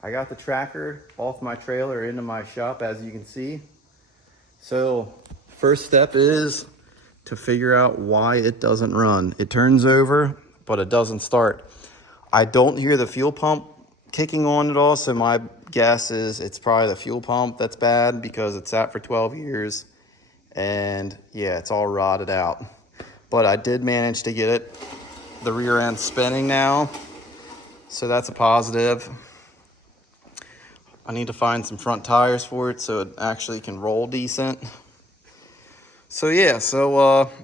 I got the tracker off my trailer into my shop, as you can see. So first step is to figure out why it doesn't run. It turns over, but it doesn't start. I don't hear the fuel pump kicking on at all, so my guess is it's probably the fuel pump that's bad because it's sat for 12 years and yeah, it's all rotted out. But I did manage to get it, the rear end spinning now, so that's a positive. I need to find some front tires for it so it actually can roll decent. So yeah,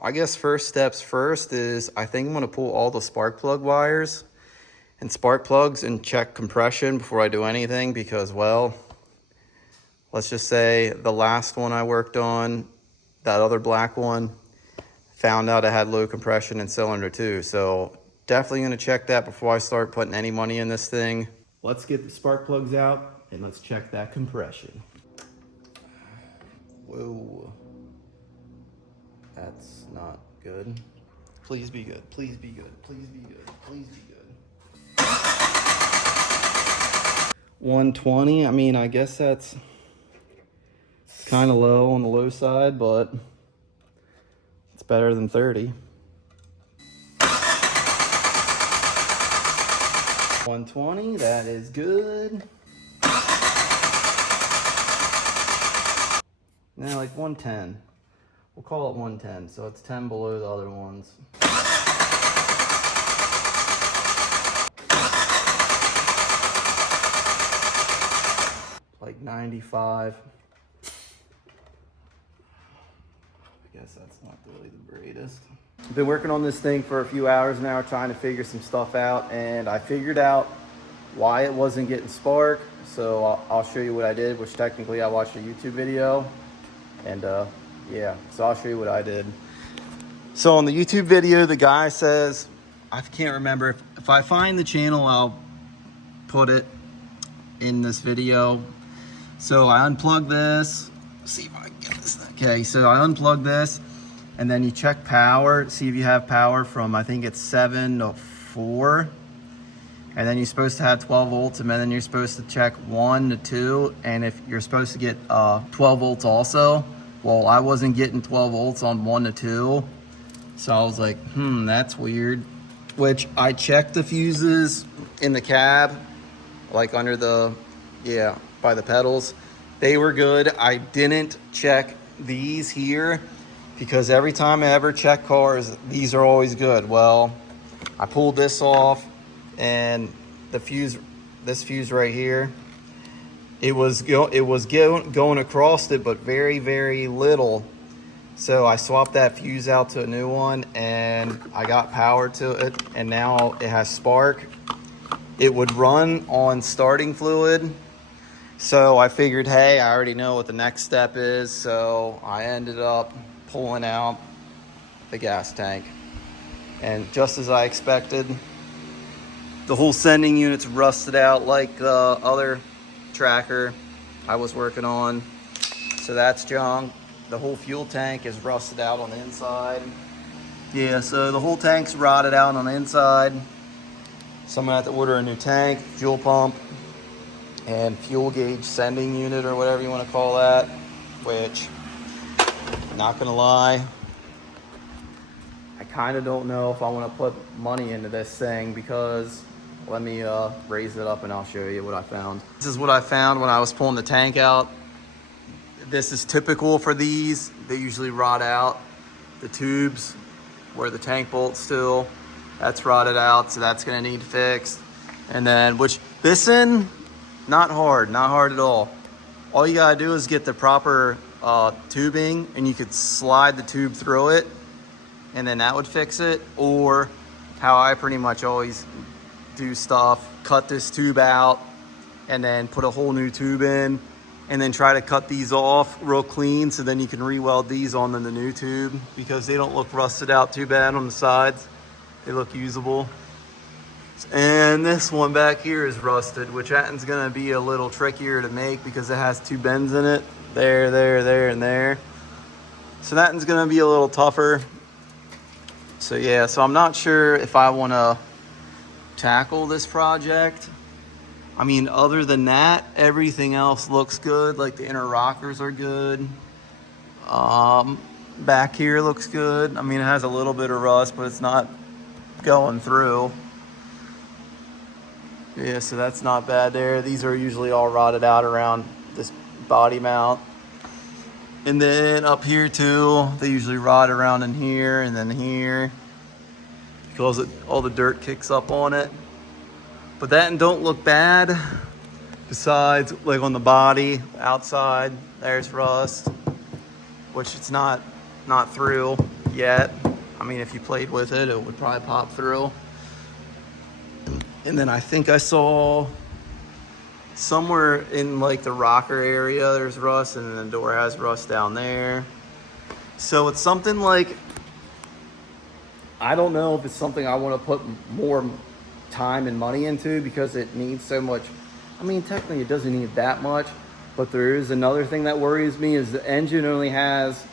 I guess first steps first is I think I'm gonna pull all the spark plug wires and spark plugs and check compression before I do anything because, well, let's just say the last one I worked on, that other black one, found out it had low compression in cylinder 2. So definitely gonna check that before I start putting any money in this thing. Let's get the spark plugs out and let's check that compression. Whoa. That's not good. Please be good, please be good, please be good, please be good. 120, I mean, I guess that's kind of low on the low side, but it's better than 30. 120, that is good. Now like 110. We'll call it 110, so it's 10 below the other ones. Like 95. I guess that's not really the greatest. I've been working on this thing for a few hours now, trying to figure some stuff out, and I figured out why it wasn't getting spark. So I'll show you what I did, which technically I watched a YouTube video, and yeah, so I'll show you what I did. So on the YouTube video, the guy says, I can't remember, if I find the channel, I'll put it in this video. So I unplug this, see if I can get this. Okay, so I unplug this, and then you check power, see if you have power from, I think it's 7 to 4. And then you're supposed to have 12 volts, and then you're supposed to check 1 to 2. And if you're supposed to get 12 volts also, well, I wasn't getting 12 volts on 1 to 2. So I was like, that's weird. Which I checked the fuses in the cab, like under the, yeah, by the pedals. They were good. I didn't check these here because every time I ever check cars, these are always good. Well, I pulled this off and the fuse, this fuse right here, it was going across it, but very, very little. So I swapped that fuse out to a new one and I got power to it, and now it has spark. It would run on starting fluid. So I figured, hey, I already know what the next step is. So I ended up pulling out the gas tank. And just as I expected, the whole sending unit's rusted out like the other tracker I was working on. So that's junk. The whole fuel tank is rusted out on the inside. Yeah, so the whole tank's rotted out on the inside. So I'm gonna have to order a new tank, fuel pump, and fuel gauge sending unit, or whatever you want to call that, which, not gonna lie, I kind of don't know if I want to put money into this thing, because let me raise it up and I'll show you what I found. This is what I found when I was pulling the tank out. This is typical for these. They usually rot out. The tubes where the tank bolt's still, that's rotted out, so that's gonna need fixed. And then, which this end, not hard at all. All you gotta do is get the proper tubing, and you could slide the tube through it, and then that would fix it. Or how I pretty much always do stuff, cut this tube out and then put a whole new tube in, and then try to cut these off real clean, so then you can re-weld these on the new tube, because they don't look rusted out too bad on the sides. They look usable. And this one back here is rusted, which is gonna be a little trickier to make because it has 2 bends in it. There, and there. So that one's gonna be a little tougher. So yeah, so I'm not sure if I wanna tackle this project I mean, other than that, everything else looks good. Like the inner rockers are good. Back here looks good. I mean, it has a little bit of rust, but it's not going through. Yeah, so that's not bad there. These are usually all rotted out around this body mount. And then up here too, they usually rot around in here and then here, because all the dirt kicks up on it. But that don't look bad. Besides, like on the body, outside, there's rust, which it's not through yet. I mean, if you played with it, it would probably pop through. And then I think I saw somewhere in like the rocker area, there's rust, and then the door has rust down there. So it's something like, I don't know if it's something I want to put more time and money into because it needs so much. I mean, technically it doesn't need that much, but there is another thing that worries me is the engine only has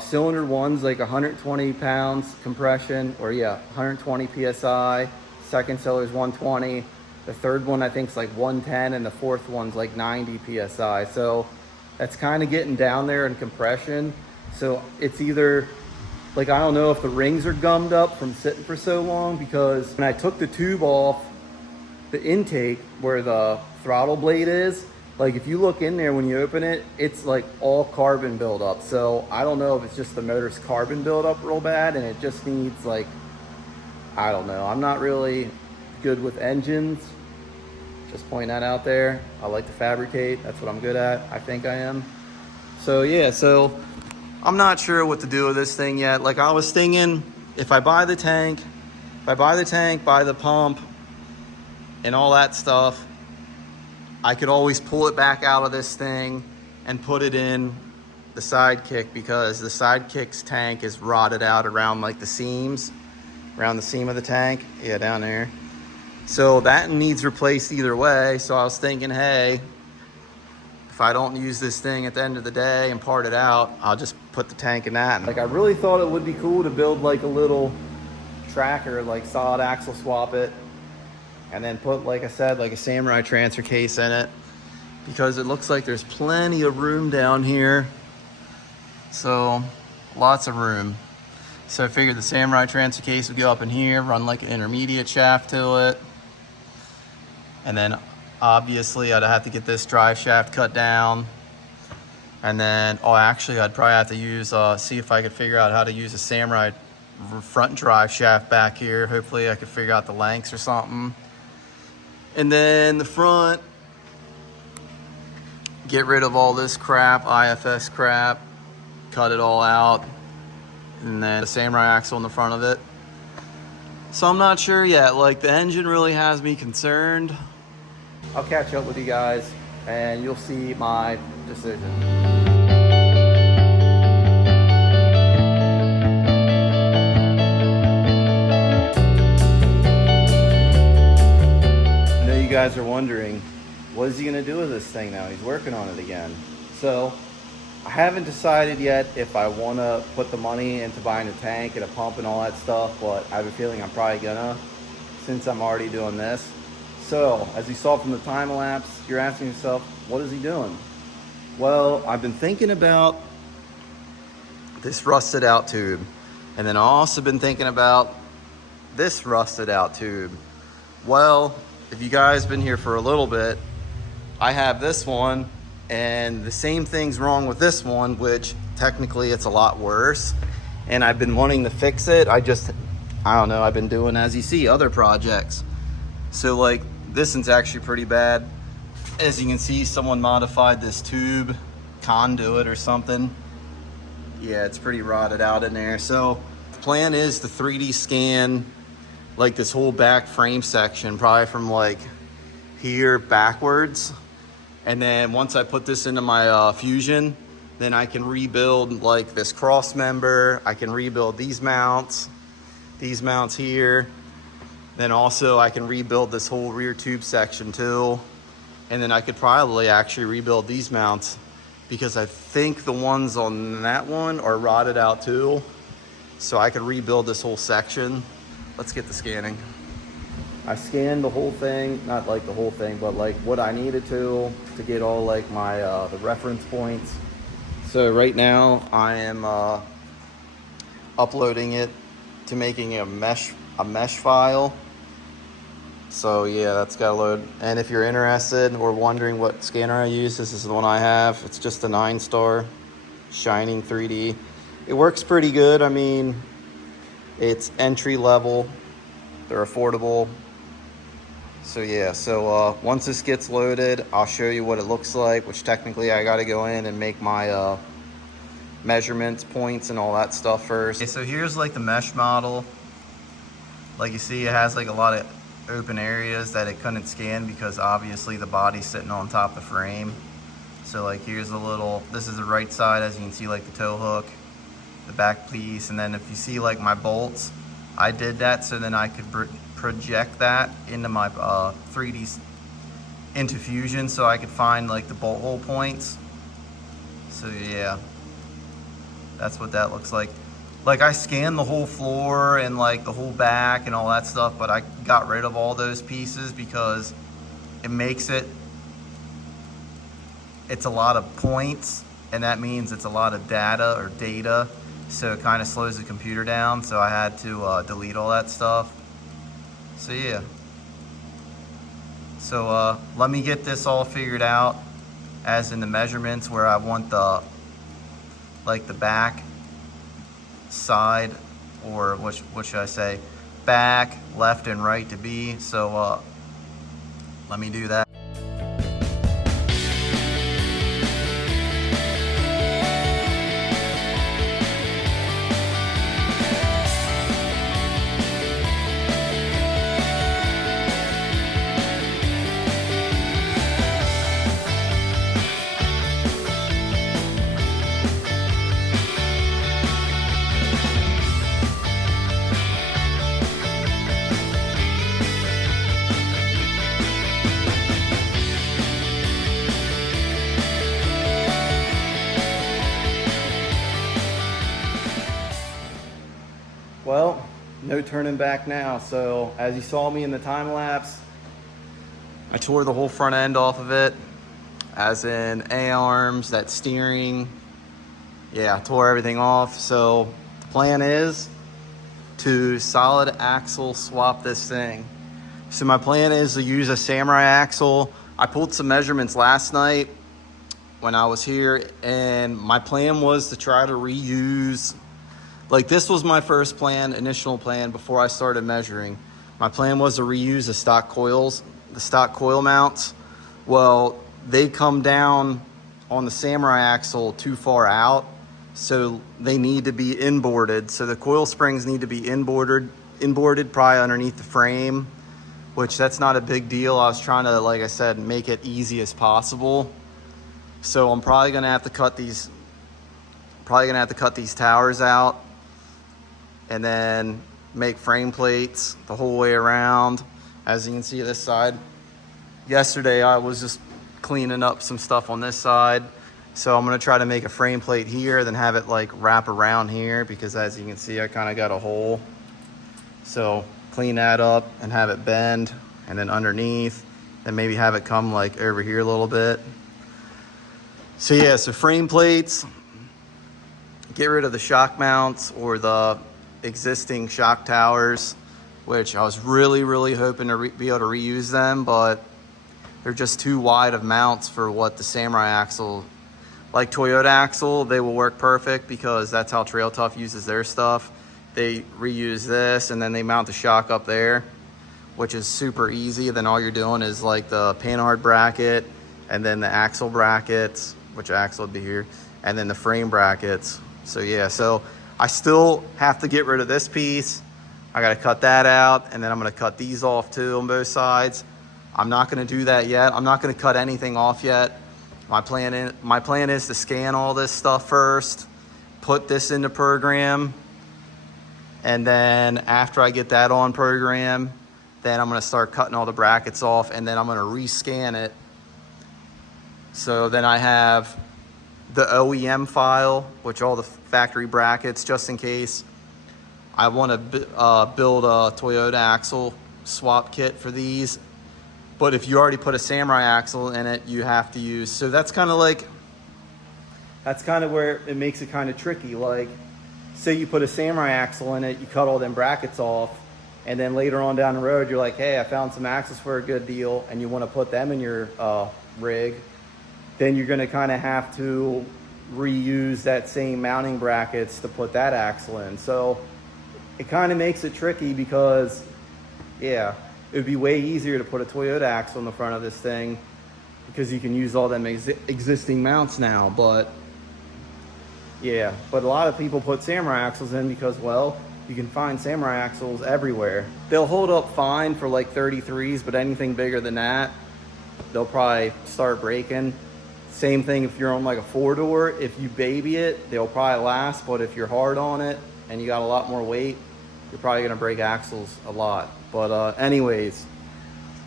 cylinder one's like 120 pounds compression, or 120 PSI. Second cylinder's 120. The third one I think is like 110, and the fourth one's like 90 PSI. So that's kind of getting down there in compression. So it's either, like, I don't know if the rings are gummed up from sitting for so long, because when I took the tube off the intake where the throttle blade is, like if you look in there when you open it, it's like all carbon buildup. So I don't know if it's just the motor's carbon buildup real bad and it just needs, like, I don't know. I'm not really good with engines. Just pointing that out there. I like to fabricate. That's what I'm good at. I think I am. So yeah, so I'm not sure what to do with this thing yet. Like I was thinking, if I buy the tank, buy the pump and all that stuff, I could always pull it back out of this thing and put it in the Sidekick, because the Sidekick's tank is rotted out around like the seams, around the seam of the tank. Yeah, down there. So that needs replaced either way. So I was thinking, hey, if I don't use this thing at the end of the day and part it out, I'll just put the tank in that. Like I really thought it would be cool to build like a little tracker, like solid axle swap it, and then put, like I said, like a Samurai transfer case in it, because it looks like there's plenty of room down here. So lots of room. So I figured the Samurai transfer case would go up in here, run like an intermediate shaft to it. And then obviously I'd have to get this drive shaft cut down. And then, actually I'd probably have to use, see if I could figure out how to use a Samurai front drive shaft back here. Hopefully I could figure out the lengths or something. And then the front, get rid of all this crap, IFS crap, cut it all out. And then the Samurai axle in the front of it. So I'm not sure yet. Like, the engine really has me concerned. I'll catch up with you guys and you'll see my decision. I know you guys are wondering, what is he gonna do with this thing now? He's working on it again. So I haven't decided yet if I want to put the money into buying a tank and a pump and all that stuff, but I have a feeling I'm probably gonna, since I'm already doing this. So, as you saw from the time lapse, you're asking yourself, what is he doing? Well, I've been thinking about this rusted out tube, and then I've also been thinking about this rusted out tube. Well, if you guys been here for a little bit, I have this one, and the same thing's wrong with this one, which technically it's a lot worse. And I've been wanting to fix it. I don't know, I've been doing, as you see, other projects. So like this one's actually pretty bad. As you can see, someone modified this tube conduit or something. Yeah, it's pretty rotted out in there. So the plan is to 3D scan like this whole back frame section, probably from like here backwards. And then once I put this into my Fusion, then I can rebuild like this cross member. I can rebuild these mounts here. Then also I can rebuild this whole rear tube section too. And then I could probably actually rebuild these mounts, because I think the ones on that one are rotted out too. So I could rebuild this whole section. Let's get the scanning. I scanned the whole thing, not like the whole thing, but like what I needed to get all like my the reference points. So right now I am uploading it to making a mesh file. So yeah, that's got to load. And if you're interested or wondering what scanner I use, this is the one I have. It's just a 9-star Shining 3D. It works pretty good. I mean, it's entry level. They're affordable. So yeah, so once this gets loaded, I'll show you what it looks like, which technically I got to go in and make my measurements, points, and all that stuff first. Okay, so here's like the mesh model. Like you see, it has like a lot of open areas that it couldn't scan because obviously the body's sitting on top of the frame. So like here's a little, this is the right side, as you can see, like the tow hook, the back piece, and then if you see like my bolts, I did that so then I could project that into my 3D into Fusion so I could find like the bolt hole points. So yeah, that's what that looks like. Like I scanned the whole floor and like the whole back and all that stuff, but I got rid of all those pieces because it makes it's a lot of points, and that means it's a lot of data, so it kind of slows the computer down. So I had to delete all that stuff. So yeah, so let me get this all figured out, as in the measurements where I want the back side, or what should I say, back, left, and right to be. So let me do that. Well, no turning back now. So as you saw me in the time lapse, I tore the whole front end off of it, as in A-arms, that steering. Yeah, I tore everything off. So the plan is to solid axle swap this thing. So my plan is to use a Samurai axle. I pulled some measurements last night when I was here, and my plan was to try to reuse, like this was my first plan, initial plan before I started measuring. My plan was to reuse the stock coils, the stock coil mounts. Well, they come down on the Samurai axle too far out, so they need to be inboarded. So the coil springs need to be inboarded probably underneath the frame, which that's not a big deal. I was trying to, like I said, make it easy as possible. So I'm probably gonna have to cut these towers out, and then make frame plates the whole way around. As you can see this side, yesterday I was just cleaning up some stuff on this side. So I'm gonna try to make a frame plate here, then have it like wrap around here, because as you can see, I kind of got a hole. So clean that up and have it bend, and then underneath, and maybe have it come like over here a little bit. So yeah, so frame plates, get rid of the shock mounts or the existing shock towers, which I was really hoping to be able to reuse them, but they're just too wide of mounts for what the Samurai axle, like Toyota axle, they will work perfect because that's how Trail Tough uses their stuff. They reuse this and then they mount the shock up there, which is super easy. Then all you're doing is like the panhard bracket, and then the axle brackets, which axle would be here, and then the frame brackets. So yeah, so I still have to get rid of this piece. I gotta cut that out, and then I'm gonna cut these off too on both sides. I'm not gonna do that yet. I'm not gonna cut anything off yet. My plan is to scan all this stuff first, put this into program, and then after I get that on program, then I'm gonna start cutting all the brackets off, and then I'm gonna rescan it. So then I have the OEM file, which all the factory brackets, just in case I want to build a Toyota axle swap kit for these. But if you already put a Samurai axle in it, you have to use, so that's kind of where it makes it kind of tricky. Like, say you put a Samurai axle in it, you cut all them brackets off, and then later on down the road, you're like, hey, I found some axles for a good deal, and you want to put them in your rig, then you're going to kind of have to reuse that same mounting brackets to put that axle in. So it kind of makes it tricky because, yeah, it would be way easier to put a Toyota axle in the front of this thing because you can use all them existing mounts now. But yeah, but a lot of people put Samurai axles in because, well, you can find Samurai axles everywhere. They'll hold up fine for like 33s, but anything bigger than that, they'll probably start breaking. Same thing if you're on like a 4-door. If you baby it, they'll probably last, but if you're hard on it and you got a lot more weight, you're probably gonna break axles a lot. But anyways,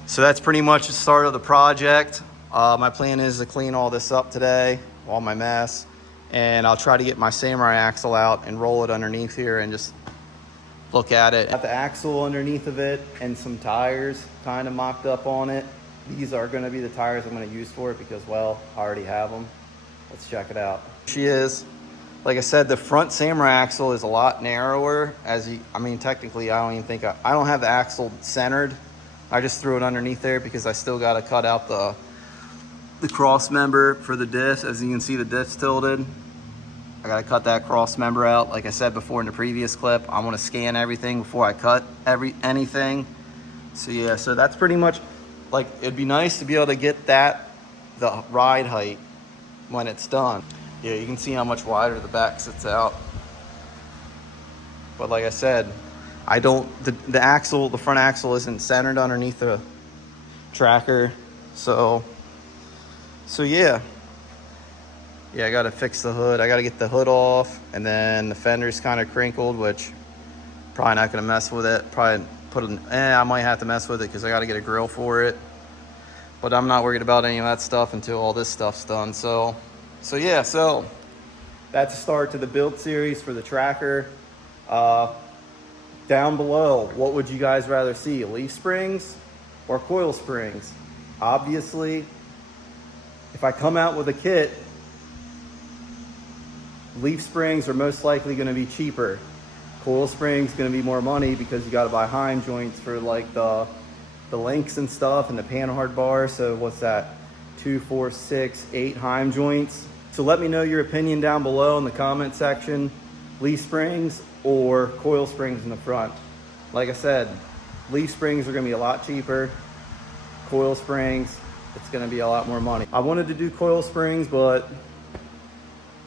so that's pretty much the start of the project. My plan is to clean all this up today, all my mess, and I'll try to get my Samurai axle out and roll it underneath here and just look at it. Got the axle underneath of it and some tires kind of mocked up on it. These are gonna be the tires I'm gonna use for it because, well, I already have them. Let's check it out. She is. Like I said, the front Samurai axle is a lot narrower. I mean, technically, I don't have the axle centered. I just threw it underneath there because I still got to cut out the cross member for the disc. As you can see, the disc tilted. I got to cut that cross member out. Like I said before in the previous clip, I want to scan everything before I cut anything. So yeah, so that's pretty much, like, it'd be nice to be able to get the ride height when it's done. Yeah, you can see how much wider the back sits out. But like I said, the front axle isn't centered underneath the tracker. So yeah. Yeah, I gotta fix the hood. I gotta get the hood off, and then the fender's kind of crinkled, which probably not gonna mess with it. Probably I might have to mess with it because I gotta get a grill for it. But I'm not worried about any of that stuff until all this stuff's done. So yeah, so that's a start to the build series for the tracker. Down below, what would you guys rather see, leaf springs or coil springs? Obviously, if I come out with a kit, leaf springs are most likely going to be cheaper. Coil springs going to be more money because you got to buy heim joints for like the links and stuff and the panhard bar. So what's that? 2, 4, 6, 8 heim joints. So let me know your opinion down below in the comment section. Leaf springs or coil springs in the front. Like I said, leaf springs are gonna be a lot cheaper. Coil springs, it's gonna be a lot more money. I wanted to do coil springs, but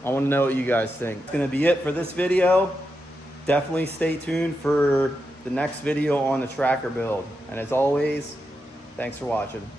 I wanna know what you guys think. It's gonna be it for this video. Definitely stay tuned for the next video on the tracker build. And as always, thanks for watching.